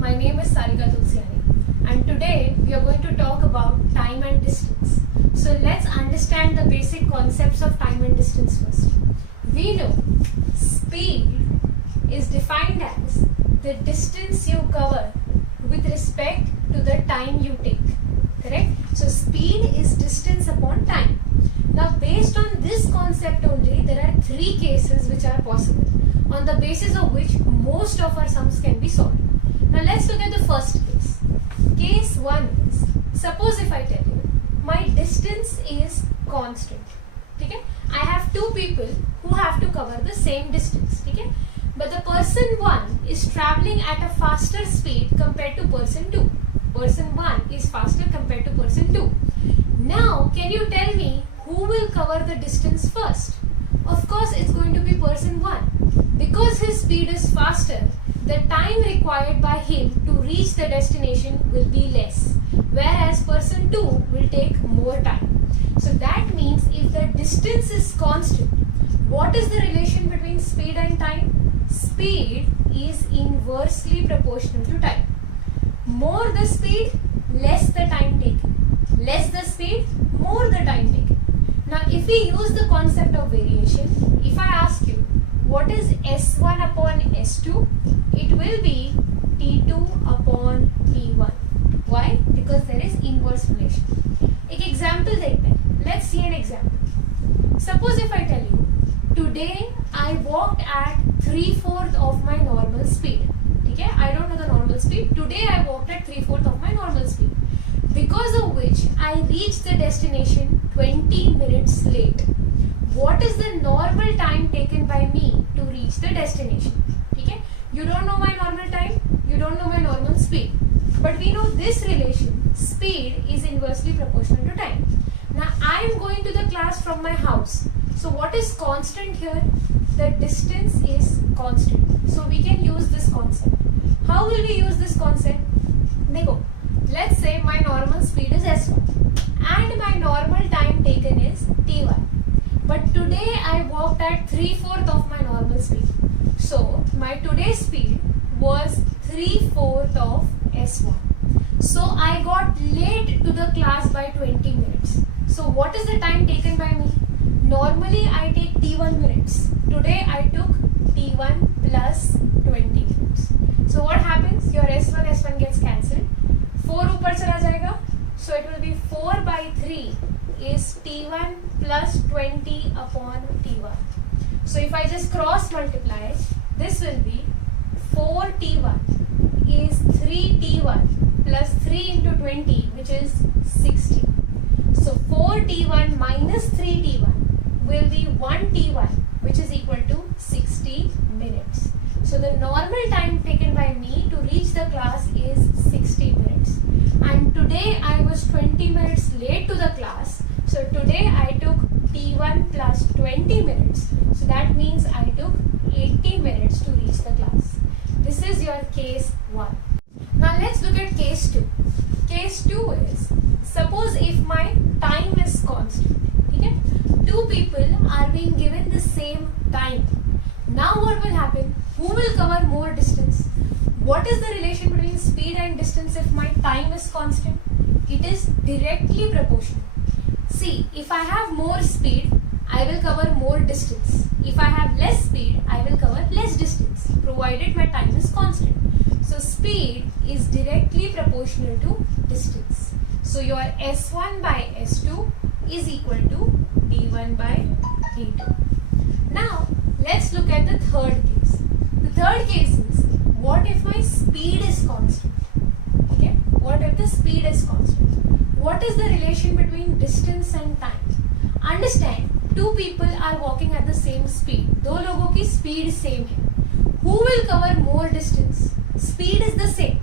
my name is and today we are going to talk about time and distance. So let's understand the basic concepts of time and distance first. We know speed is defined as the distance you cover with respect to the time you take. Correct? So speed is distance upon time. Now based on this concept only, there are three cases which are possible, on the basis of which most of our sums can be solved. Now let's look at the first case. Case 1 is, suppose if I tell you my distance is constant. Okay? I have two people who have to cover the same distance. Okay? But the person 1 is traveling at a faster speed compared to person 2. Person 1 is faster compared to person 2. Now can you tell me who will cover the distance first? Of course it's going to be person 1. Because his speed is faster, the time required by him to reach the destination will be less, whereas person 2 will take more time. So that means if the distance is constant, what is the relation between speed and time? Speed is inversely proportional to time. More the speed, less the time taken. Less the speed, more the time taken. Now if we use the concept of variation, if I ask you what is S1 upon S2, it will be T2 upon T1. Why? Because there is inverse relation. एक example देखते हैं. Let's see an example. Suppose if I tell you, today I walked at 3/4 of my normal speed. Okay? I don't know the normal speed. Today I walked at 3/4 of my normal speed, because of which I reached the destination 20 minutes late. What is the normal time taken by me to reach the destination? Okay? You don't know my normal time, you don't know my normal speed, but we know this relation, speed is inversely proportional to time. Now I am going to the class from my house. So what is constant here? The distance is constant. So we can use this concept. How will we use this concept? Dekho, let's say my normal speed is S1 and my normal time taken is T1. But today I walked at 3/4 of my normal speed. So my today's speed was 3/4 of S1. So I got late to the class by 20 minutes. So what is the time taken by me? Normally I take T1 minutes. Today I took T1 plus 20 minutes. So what happens? Your S1 gets cancelled. 4 ऊपर चला जाएगा. So it will be 4/3 is T1 plus 20 upon T1. So if I just cross multiply, this will be 4T1 is 3T1 plus 3 into 20, which is 60. So 4T1 minus 3T1 will be 1T1, which is equal to 60 minutes. So the normal time taken by me to reach the class is 60 minutes. And today I was 20 minutes late to the class. So today I took T1 plus 20 minutes. So that means I took 80 minutes to reach the class. This is your case 1. Now let's look at case 2. Case 2 is, suppose if my time is constant. Okay? Two people are being given the same time. Now what will happen? Who will cover more distance? What is the relation between speed and distance if my time is constant? It is directly proportional. See, if I have more speed, I will cover more distance. If I have less speed, I will cover less distance, provided my time is constant. So speed is directly proportional to distance. So your S1 by S2 is equal to T1 by T2. Now let's look at the third case. The third case is, what if my speed is constant? Okay? What if the speed is constant? What is the relation between distance and time? Understand, two people are walking at the same speed. दो लोगों की speed same है. Who will cover more distance? Speed is the same.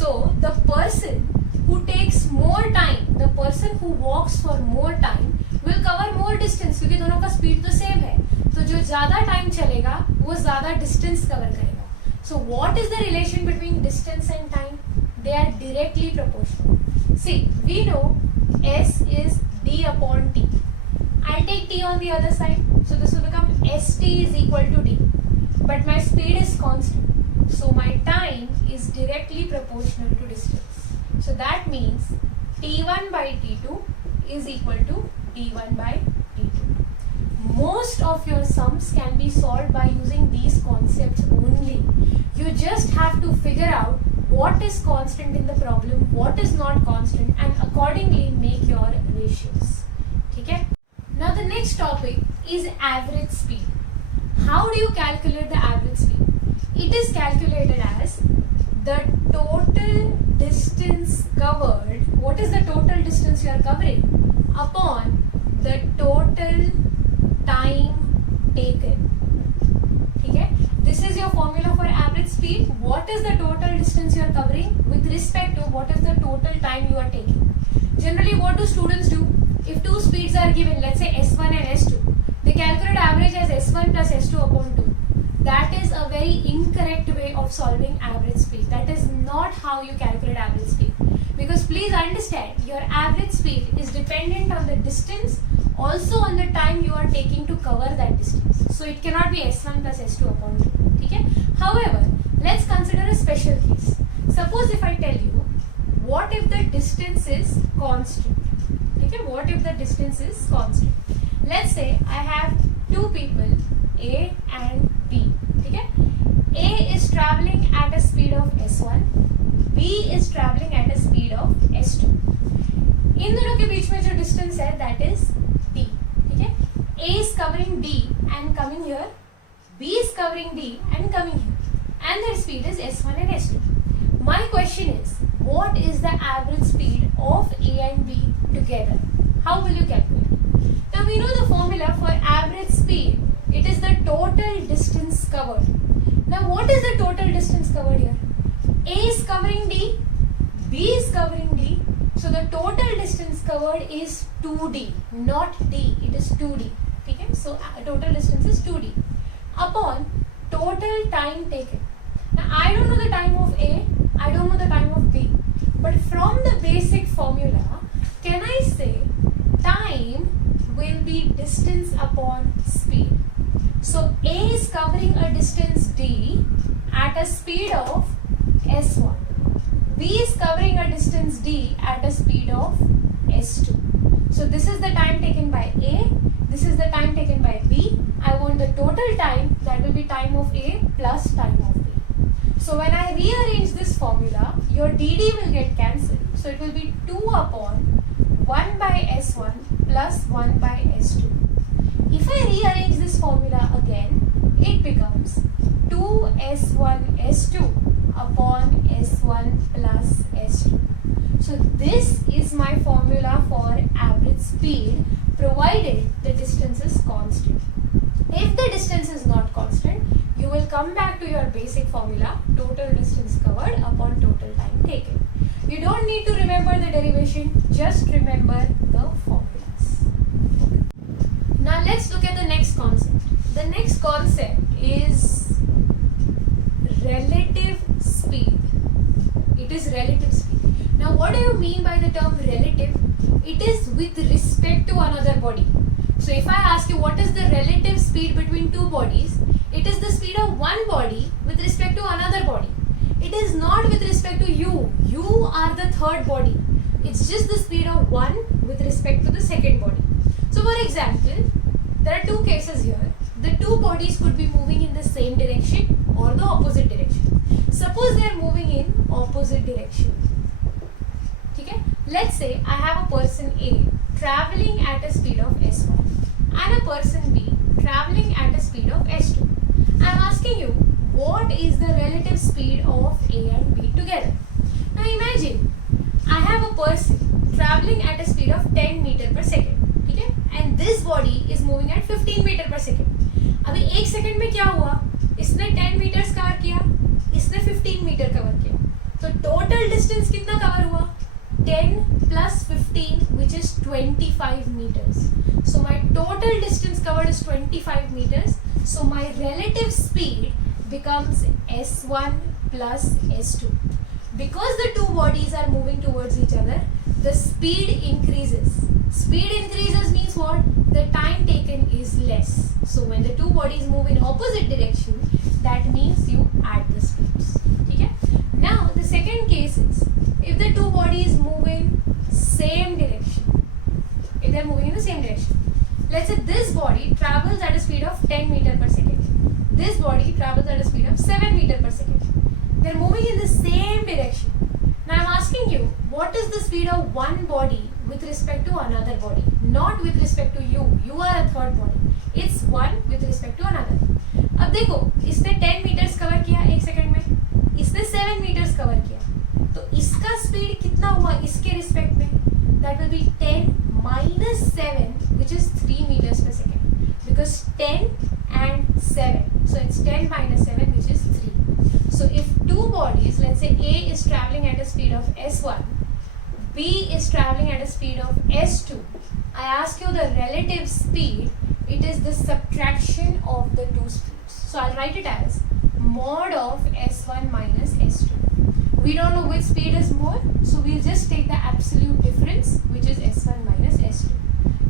So the person who takes more time, the person who walks for more time will cover more distance, क्योंकि दोनों का speed तो same है. तो जो ज़्यादा time चलेगा वो ज़्यादा distance cover करेगा. So what is the relation between distance and time? They are directly proportional. See, we know S is D upon T. I'll take T on the other side. So this will become ST is equal to D. But my speed is constant. So my time is directly proportional to distance. So that means T1 by T2 is equal to D1 by D2. Most of your sums can be solved by using these concepts only. You just have to figure out what is constant in the problem, what is not constant, and accordingly make your ratios. Okay? Now the next topic is average speed. How do you calculate the average speed? It is calculated as the total distance covered. What is the total distance you are covering? Upon the total time taken. Okay? This is your formula for average speed. What is the total distance you are covering with respect to what is the total time you are taking? Generally, what do students do? If two speeds are given, let's say S1 and S2, they calculate average as S1 plus S2 upon 2. That is a very incorrect way of solving average speed. That is not how you calculate average speed. Because please understand, your average speed is dependent on the distance, also on the time you are taking to cover that distance. So it cannot be S1 plus S2 upon 2. Okay? However, let's consider a special case. Suppose if I tell you, what if the distance is constant? Okay? What if the distance is constant? Let's say I have two people, A and B. Okay? A is traveling at a speed of S1, B is traveling at a speed of S2. इन दोनों के बीच में जो distance है, that is D. ठीक है? A is covering D and coming here, B is covering D and coming here, and their speed is S1 and S2. My question is, what is the average speed of A and B together? How will you calculate? Now we know the formula for average speed. It is the total distance covered. Now what is the total distance covered here? A is covering D, B is covering D. So the total distance covered is 2D, not D. It is 2D. Okay? So total distance is 2D upon total time taken. Now I don't know the time of A, I don't know the time of B. But from the basic formula, can I say time will be distance upon speed? So A is covering a distance D at a speed of S1. B is covering a distance D at a speed of S2. So this is the time taken by A, this is the time taken by B. I want the total time, that will be time of A plus time of B. So when I rearrange this formula, your DD will get cancelled. So it will be 2 upon 1 by S1 plus 1 by S2. If I rearrange this formula again, it becomes 2S1 S2 upon S1 plus S2. So this is my formula for average speed provided the distance is constant. If the distance is not constant, you will come back to your basic formula, total distance covered upon total time taken. You don't need to remember the derivation, just remember the formulas. Now let's look at the next concept. The next concept is relative speed. It is relative speed. Now what do you mean by the term relative? It is with respect to another body. So if I ask you what is the relative speed between two bodies, it is the speed of one body with respect to another body. It is not with respect to you. You are the third body. It's just the speed of one with respect to the second body. So for example, there are two cases here. The two bodies could be moving in the same direction or the opposite direction. Suppose they are moving in opposite direction. Okay? Let's say I have a person A traveling at a speed of S1 and a person B traveling at a speed of S2. I am asking you, what is the relative speed of A and B together? Now imagine, I have a person traveling at a speed of 10 meter per second, okay? And this body is moving at 15 meter per second. अभी एक second में क्या हुआ? इसने 10 meters cover किया, इसने 15 meter cover किया. तो total distance कितना कवर हुआ? 10 plus 15, which is 25 meters. So my total distance covered is 25 meters. So my relative speed becomes S1 plus S2. Because the two bodies are moving towards each other, the speed increases. Speed increases means what? The time taken is less. So when the two bodies move in opposite direction, that means you add the speeds. Okay? Now the second case is if the two bodies move in same direction. If they are moving in the same direction. Let's say this body travels at a speed of 10 meter per second. This body travels at a speed of 7 meter per second. They are moving in the same direction. Now I am asking you, what is the speed of one body with respect to another body? Not with respect to you. You are a third body. It's one with respect to another. अब देखो, इसने 10 meters cover किया 1 second में, इसने 7 meters cover किया, तो इसका speed कितना हुआ इसके respect में? That will be 10 minus 7, which is 3 meters per second. Because 10 and 7, so it's 10 minus 7, which is 3. So if two bodies, let's say A is traveling at a speed of S1, B is traveling at a speed of S2, I ask you the relative speed, it is the subtraction of the two speeds. So I'll write it as mod of S1 minus S2. We don't know which speed is more, so we'll just take the absolute difference, which is S1 minus S2.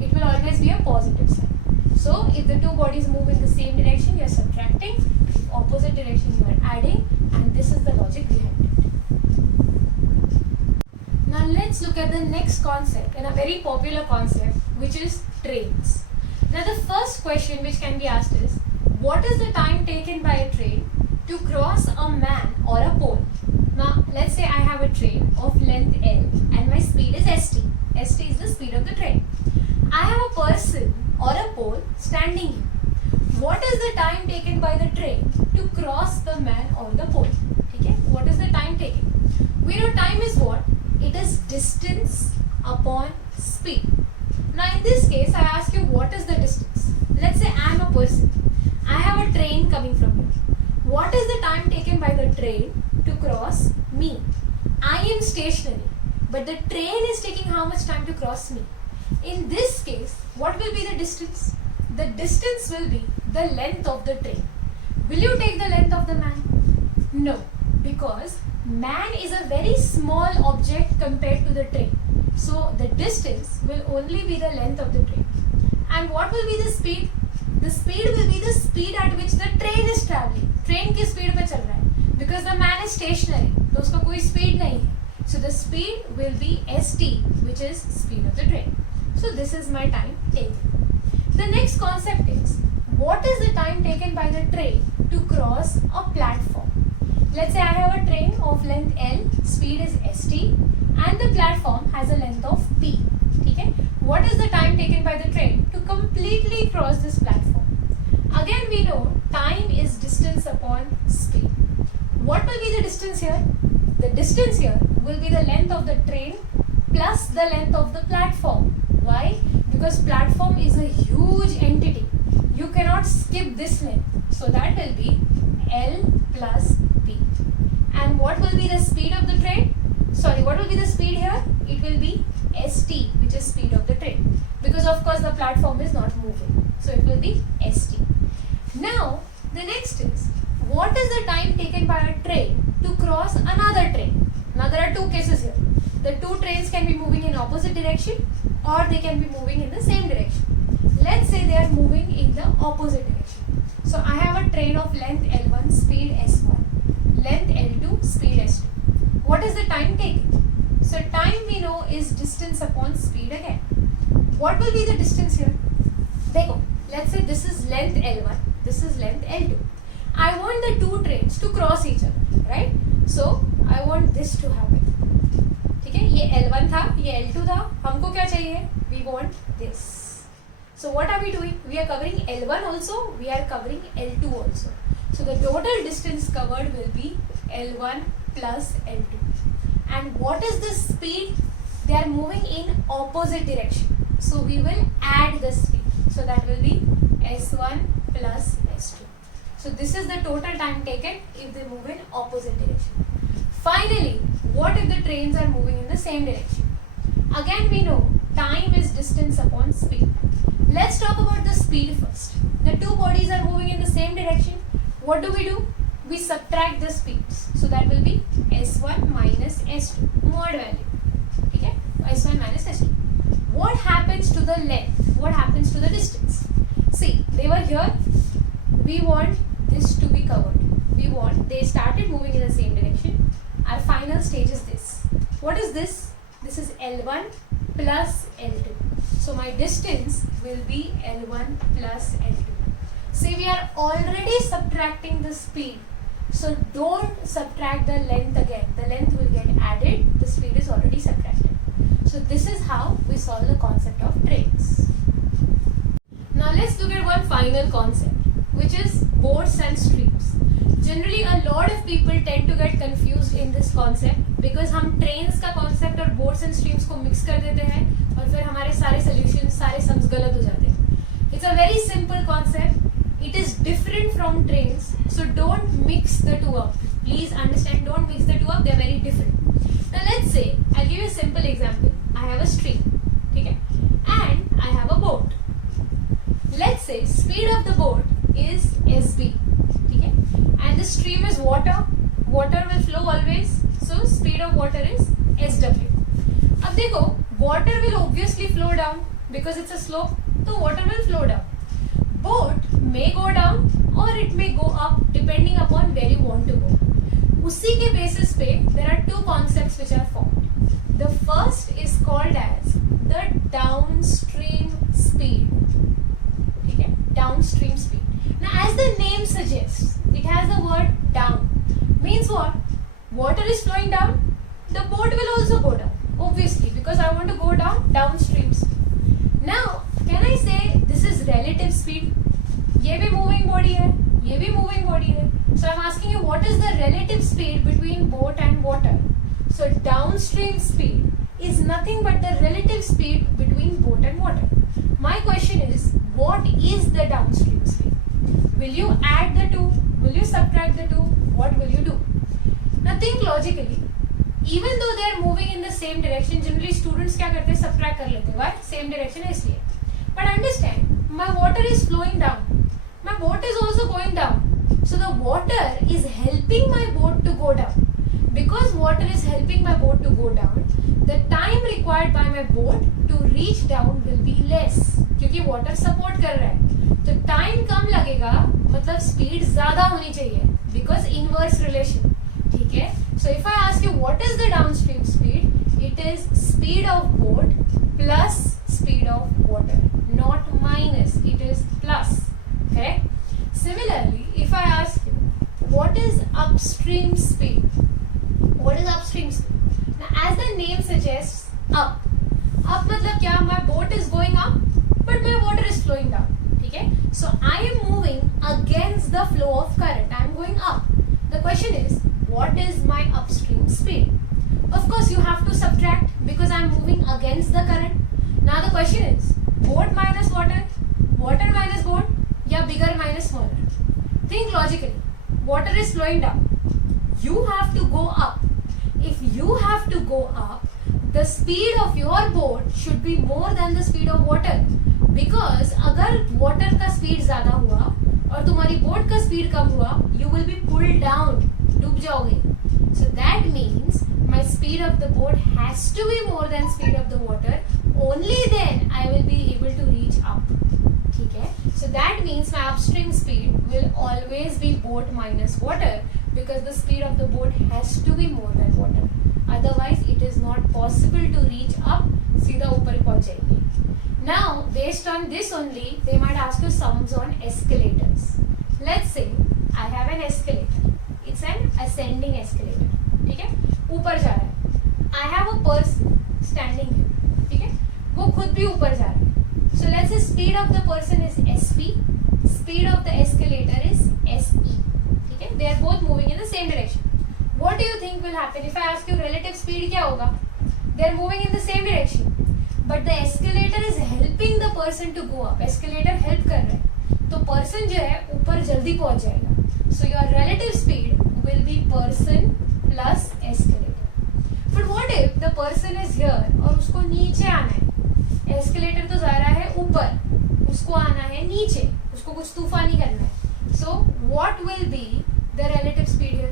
It will always be a positive sign. So if the two bodies move in the same direction, you are subtracting, opposite direction you are adding, and this is the logic behind it. Now let's look at the next concept, and a very popular concept, which is trains. Now the first question which can be asked is, what is the time taken by a train to cross a man or a pole? Now let's say I have a train of length L and my speed is ST. ST is the speed of the train. I have a person or a pole standing here. What is the time taken by the train to cross the man or the pole? Okay? What is the time taken? We know time is what? It is distance upon speed. Now in this case, I ask you what is the distance? Let's say I am a person. I have a train coming from here. What is the time taken by the train to cross me? I am stationary, but the train is taking how much time to cross me? In this case, what will be the distance? The distance will be the length of the train. Will you take the length of the man? No, because man is a very small object compared to the train. So the distance will only be the length of the train. And what will be the speed? The speed will be the speed at which the train is traveling. Train की speed पे चल रहा है. Because the man is stationary, तो उसका कोई speed नहीं है. So the speed will be ST, which is speed of the train. So this is my time taken. The next concept is, what is the time taken by the train to cross a platform? Let's say I have a train of length L, speed is ST, and the platform has a length of P. Okay? What is the time taken by the train to completely cross this platform? Again we know time is distance upon speed. What will be the distance here? The distance here will be the length of the train plus the length of the platform. Why? Because platform is a huge entity. You cannot skip this length. So that will be L plus P. And what will be the speed of the train? Sorry, what will be the speed here? It will be ST, which is speed of the train. Because of course the platform is not moving. So it will be ST. Now, the next is, what is the time taken by a train to cross another train? Now there are two cases here. The two trains can be moving in opposite direction or they can be moving in the same direction. Let's say they are moving in the opposite direction. So I have a train of length L1, speed S1, length L2, speed S2. What is the time taken? So time we know is distance upon speed again. What will be the distance here? Dekho, let's say this is length L1, this is length L2. I want the two trains to cross each other, right? So I want this to happen. ठीक है, ये L1 था, ये L2 था, हमको क्या चाहिए? We want this. So what are we doing? We are covering L1 also, we are covering L2 also. So the total distance covered will be L1 plus L2. And what is the speed? They are moving in opposite direction. So we will add the speed. So that will be S1 plus S2. So this is the total time taken if they move in opposite direction. Finally, what if the trains are moving in the same direction? Again we know time is distance upon speed. Let's talk about the speed first. The two bodies are moving in the same direction. What do? We subtract the speeds. So that will be S1 minus S2, mod value. Okay? S1 minus S2. What happens to the length? What happens to the distance? See, they were here. We want this to be we covered. We want they started moving in the same direction. Our final stage is this. What is this? This is L1 plus L2. So my distance will be L1 plus L2. See, we are already subtracting the speed. So don't subtract the length again. The length will get added. The speed is already subtracted. So this is how we solve the concept of trains. Now let's look at one final concept, which is boats and streams. Generally, a lot of people tend to get confused in this concept because हम trains का concept और boats and streams को mix कर देते हैं और फिर हमारे सारे solutions, सारे sums गलत हो जाते हैं. It's a very simple concept. It is different from trains, so don't mix the two up. Please understand, don't mix the two up. They are very different. Now let's say I'll give you a simple example. I have a stream, okay, and I have a boat. Let's say speed of the boat is SB, okay, and the stream is water. Water will flow always, so speed of water is SW. अब देखो, water will obviously flow down because it's a slope, so water will flow down. Boat may go down or it may go up depending upon where you want to go. उसी के basis पे there are two concepts which are formed. The first is called as the downstream speed. Okay, downstream speed. Now, as the name suggests, it has the word down. Means what? Water is flowing down. The boat will also go down, obviously, because I want to go downstream speed. Now, can I say this is relative speed? ये भी moving body है, ये भी moving body है. So I'm asking you, what is the relative speed between boat and water? So downstream speed is nothing but the relative speed between boat and water. My question is, what is the downstream speed? Will you add the two? Will you subtract the two? What will you do? Now think logically. Even though they are moving in the same direction, generally students क्या करते हैं? Subtract कर लेते हैं. Why? Same direction है इसलिए. But understand, my water is flowing down. My boat is also going down. So the water is helping my boat to go down. Because water is helping my boat to go down, the time required by my boat to reach down will be less. क्योंकि water support कर रहा है. तो time कम लगेगा, मतलब speed ज़्यादा होनी चाहिए. Because inverse relation. ठीक है? So if I ask you what is the downstream speed, it is speed of boat plus speed of water, not minus. It is plus. Correct? Similarly, if I ask you what is upstream speed, what is upstream speed? Now, as the name suggests, up. Up मतलब क्या? My boat is going up, but my water is flowing down. ठीक है? So I am moving against the flow of current. I am going up. The question is, what is my upstream speed? Of course, you have to subtract because I am moving against the current. Now the question is, boat minus water, water minus boat, या bigger minus smaller. Think logically. Water is flowing down. You have to go up. If you have to go up, the speed of your boat should be more than the speed of water. Because अगर water का speed ज़्यादा हुआ और तुम्हारी boat का speed कम हुआ, you will be pulled down. डूब जाओगे. So that means my speed of the boat has to be more than speed of the water. Only then I will be able to reach up. ठीक है? So that means my upstream speed will always be boat minus water because the speed of the boat has to be more than water. Otherwise, it is not possible to reach up. सीधा ऊपर पहुंच जाएगी. Now, based on this only, they might ask you sums on escalators. Let's say I have an escalator. It's an ascending escalator. ठीक है? ऊपर जा रहा है. I have a person standing here. ठीक है? वो खुद भी ऊपर जा रहा है. So let's say speed of the person is SP, speed of the escalator is SE. Okay? They are both moving in the same direction. What do you think will happen if I ask you relative speed क्या होगा? They are moving in the same direction, but the escalator is helping the person to go up. Escalator help कर रहा है, तो person जो है ऊपर जल्दी पहुंच जाएगा. So your relative speed will be person plus escalator. But what if the person is here और उसको नीचे आना है? एस्केलेटर तो जा रहा है ऊपर, उसको आना है नीचे, उसको कुछ तूफानी करना है. So what will be the relative speed here?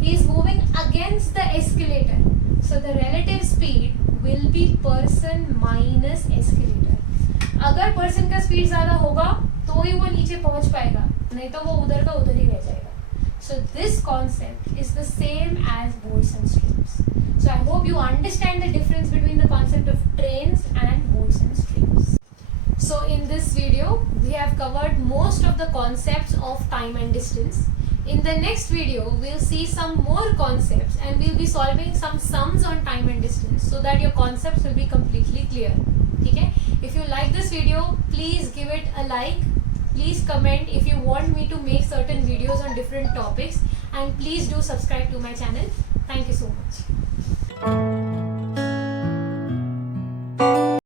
He is moving against the escalator. So the relative speed will be person minus escalator. अगर person का speed ज़्यादा होगा तो ही वो नीचे पहुंच पाएगा, नहीं तो वो उधर का उधर ही रह जाएगा. this concept is the same as boats and streams. So I hope you understand the difference between the concept of trains and boats and streams. So in this video, we have covered most of the concepts of time and distance. In the next video, we'll see some more concepts and we'll be solving some sums on time and distance so that your concepts will be completely clear. Okay? If you like this video, please give it a like. Please comment if you want me to make certain videos on different topics, and please do subscribe to my channel. Thank you so much.